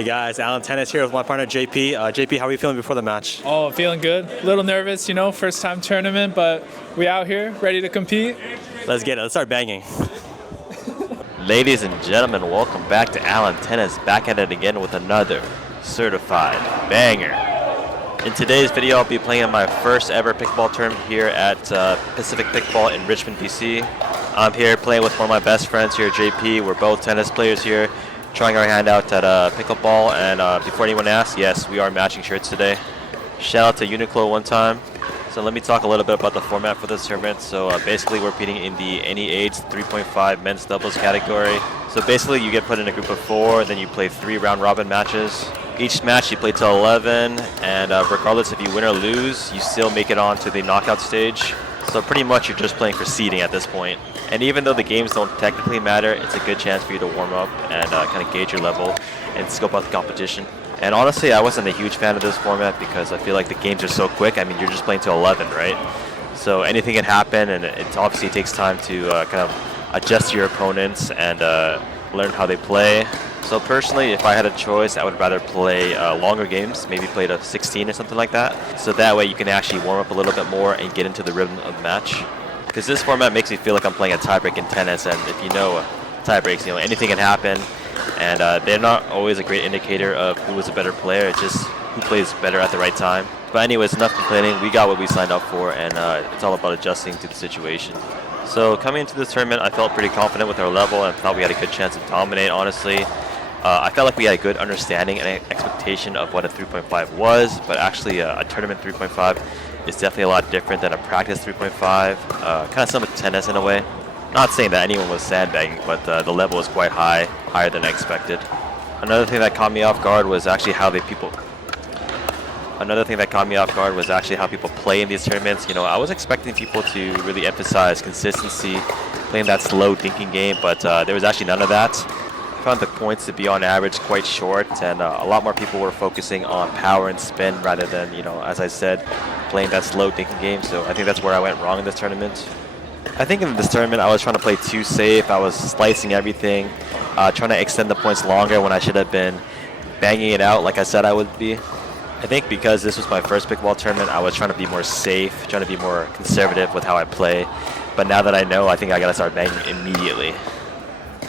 Hey guys, Allan Tennis here with my partner JP. JP, how are you feeling before the match? Oh, feeling good. A little nervous, you know, first time tournament, but we out here ready to compete. Let's get it. Let's start banging. Ladies and gentlemen, welcome back to Allan Tennis, back at it again with another certified banger. In today's video, I'll be playing in my first ever pickleball tournament here at Pacific Pickleball in Richmond, BC. I'm here playing with one of my best friends here, JP. We're both tennis players here, trying our hand out at pickleball. And before anyone asks, yes, we are matching shirts today. Shout out to Uniqlo one time. So let me talk a little bit about the format for this tournament. So basically we're competing in the any age 3.5 men's doubles category. So basically you get put in a group of 4, then you play 3 round robin matches. Each match you play till 11, and regardless if you win or lose, you still make it on to the knockout stage. So pretty much you're just playing for seeding at this point. And even though the games don't technically matter, it's a good chance for you to warm up and kind of gauge your level and scope out the competition. And honestly, I wasn't a huge fan of this format because I feel like the games are so quick. I mean, you're just playing till 11, right? So anything can happen, and it obviously takes time to kind of adjust to your opponents and learn how they play. So personally, if I had a choice, I would rather play longer games, maybe play to 16 or something like that. So that way you can actually warm up a little bit more and get into the rhythm of the match. Because this format makes me feel like I'm playing a tiebreak in tennis, and if you know tiebreaks, you know, anything can happen. And they're not always a great indicator of who is a better player. It's just who plays better at the right time. But anyways, enough complaining. We got what we signed up for, and it's all about adjusting to the situation. So coming into this tournament, I felt pretty confident with our level and thought we had a good chance to dominate, honestly. I felt like we had a good understanding and expectation of what a 3.5 was, but actually a tournament 3.5 is definitely a lot different than a practice 3.5. Kind of similar to tennis in a way. Not saying that anyone was sandbagging, but the level was quite high, higher than I expected. Another thing that caught me off guard was actually how people play in these tournaments. You know, I was expecting people to really emphasize consistency, playing that slow thinking game, but there was actually none of that. I found the points to be on average quite short, and a lot more people were focusing on power and spin rather than, you know, as I said, playing that slow thinking game. So I think that's where I went wrong in this tournament. I think in this tournament I was trying to play too safe. I was slicing everything, trying to extend the points longer when I should have been banging it out like I said I would be. I think because this was my first pickleball tournament, I was trying to be more safe, trying to be more conservative with how I play. But now that I know, I think I gotta start banging immediately.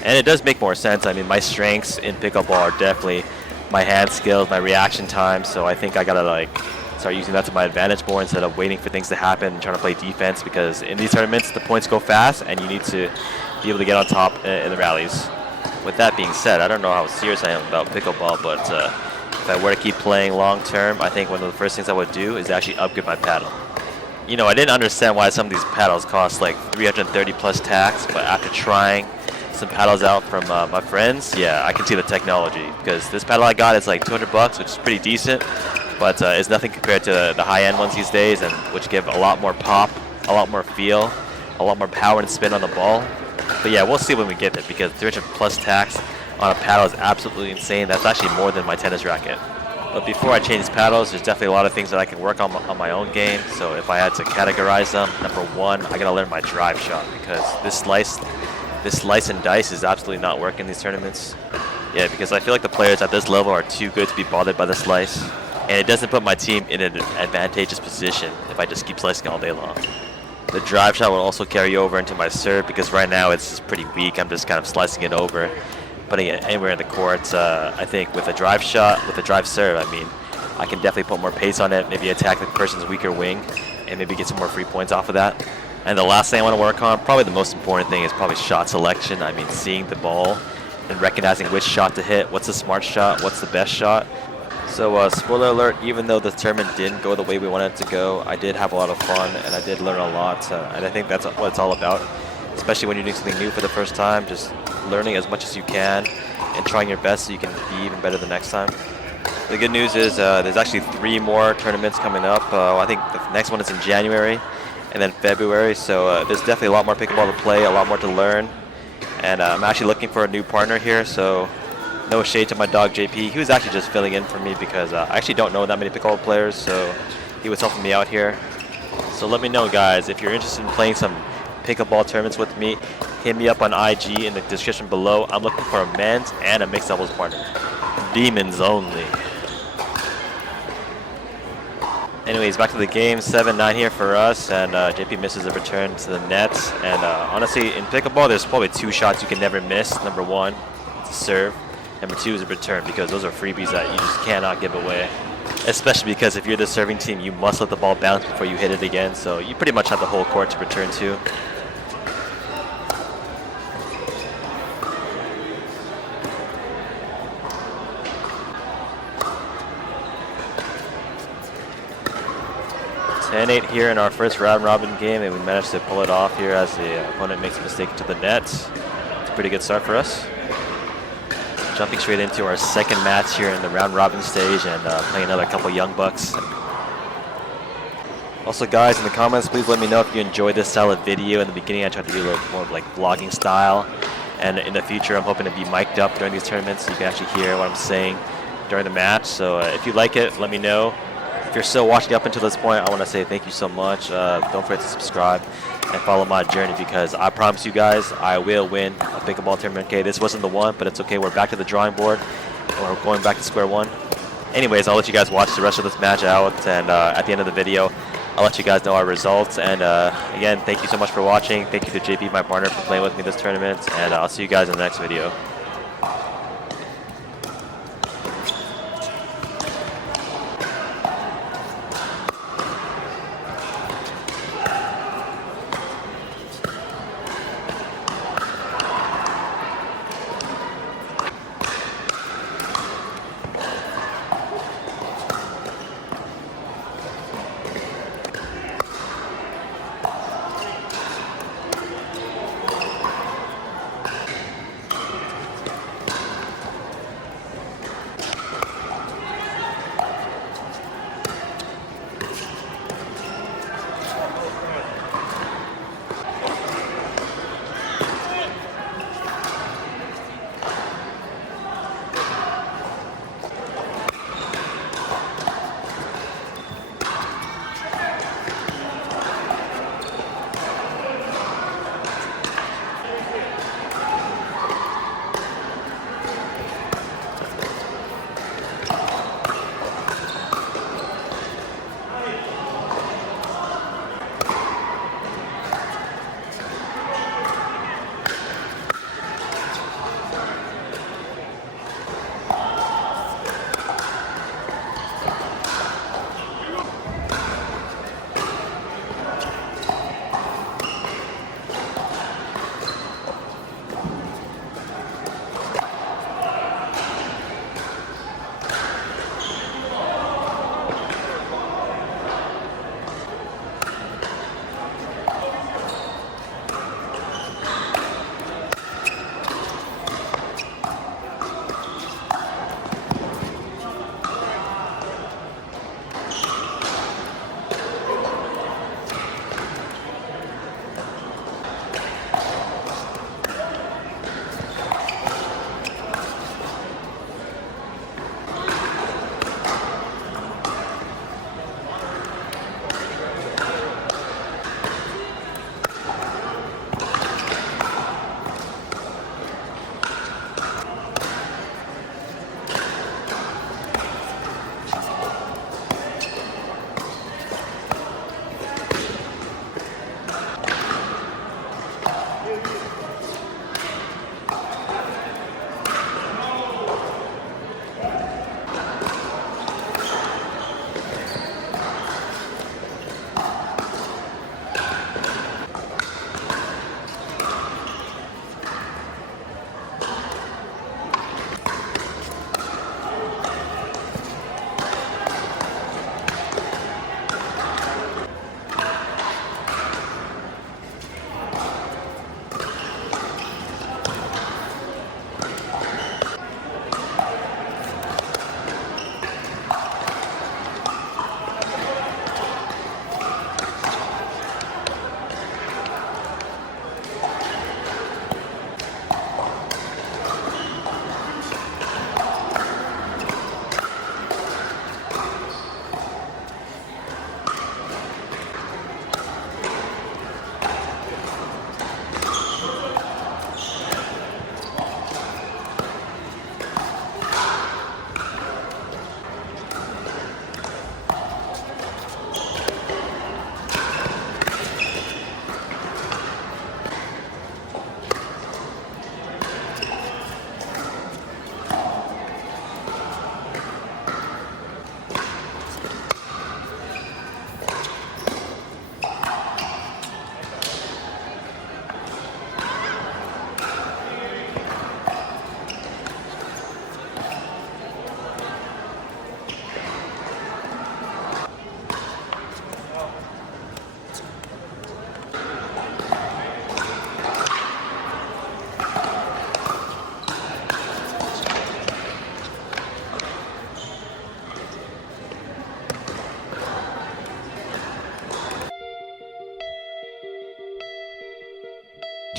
And it does make more sense. I mean, my strengths in pickleball are definitely my hand skills, my reaction time. So I think I gotta like start using that to my advantage more instead of waiting for things to happen and trying to play defense, because in these tournaments the points go fast and you need to be able to get on top in the rallies. With that being said, I don't know how serious I am about pickleball, but if I were to keep playing long term, I think one of the first things I would do is actually upgrade my paddle. You know, I didn't understand why some of these paddles cost like 330 plus tax, but after trying some paddles out from my friends, yeah, I can see the technology, because this paddle I got is like 200 bucks, which is pretty decent, but it's nothing compared to the high-end ones these days, and which give a lot more pop, a lot more feel, a lot more power and spin on the ball. But yeah, we'll see when we get there, because 300 plus tax on a paddle is absolutely insane. That's actually more than my tennis racket. But before I change paddles, there's definitely a lot of things that I can work on my own game. So if I had to categorize them, number one, I gotta learn my drive shot, because this slice and dice is absolutely not working in these tournaments. Yeah, because I feel like the players at this level are too good to be bothered by the slice. And it doesn't put my team in an advantageous position if I just keep slicing all day long. The drive shot will also carry over into my serve, because right now it's just pretty weak. I'm just kind of slicing it over, putting it anywhere in the court. I think with a drive shot, with a drive serve, I mean, I can definitely put more pace on it, maybe attack the person's weaker wing, and maybe get some more free points off of that. And the last thing I want to work on, probably the most important thing, is probably shot selection. I mean, seeing the ball and recognizing which shot to hit, what's the smart shot, what's the best shot. So spoiler alert, even though the tournament didn't go the way we wanted it to go, I did have a lot of fun, and I did learn a lot, and I think that's what it's all about, especially when you're doing something new for the first time, just learning as much as you can and trying your best so you can be even better the next time. The good news is there's actually 3 more tournaments coming up. I think the next one is in January and then February. So there's definitely a lot more pickleball to play, a lot more to learn. And I'm actually looking for a new partner here. So no shade to my dog JP. He was actually just filling in for me because I actually don't know that many pickleball players. So he was helping me out here. So let me know, guys, if you're interested in playing some pickleball tournaments with me. Hit me up on IG in the description below. I'm looking for a men's and a mixed doubles partner. Demons only. Anyways, back to the game. 7-9 here for us, and JP misses a return to the net. And honestly, in pickleball, there's probably 2 shots you can never miss. Number 1, it's a serve. Number 2 is a return, because those are freebies that you just cannot give away. Especially because if you're the serving team, you must let the ball bounce before you hit it again. So you pretty much have the whole court to return to. (10-8) here in our first round robin game, and we managed to pull it off here as the opponent makes a mistake to the net. It's a pretty good start for us. Jumping straight into our second match here in the round robin stage and playing another couple young bucks. Also, guys, in the comments, please let me know if you enjoyed this style of video. In the beginning, I tried to do a little more of like vlogging style, and in the future, I'm hoping to be mic'd up during these tournaments so you can actually hear what I'm saying during the match. So if you like it, let me know. If you're still watching up until this point, I want to say thank you so much. Don't forget to subscribe and follow my journey, because I promise you guys, I will win a pickleball tournament. Okay, this wasn't the one, but it's okay. We're back to the drawing board, and we're going back to square one. Anyways, I'll let you guys watch the rest of this match out, and at the end of the video, I'll let you guys know our results. And again, thank you so much for watching. Thank you to JP, my partner, for playing with me this tournament, and I'll see you guys in the next video.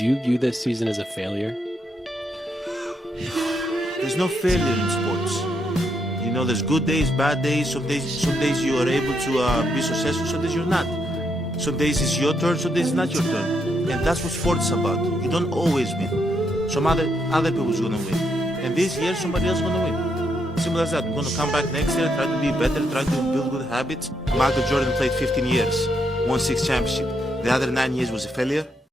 Do you view this season as a failure? There's no failure in sports. You know, there's good days, bad days. Some days you are able to be successful, some days you're not. Some days it's your turn, some days it's not your turn. And that's what sports is about. You don't always win. Some other people's gonna win. And this year somebody else is gonna win. Simple as that. We're gonna come back next year, try to be better, try to build good habits. Michael Jordan played 15 years, won 6 championships. The other 9 years was a failure.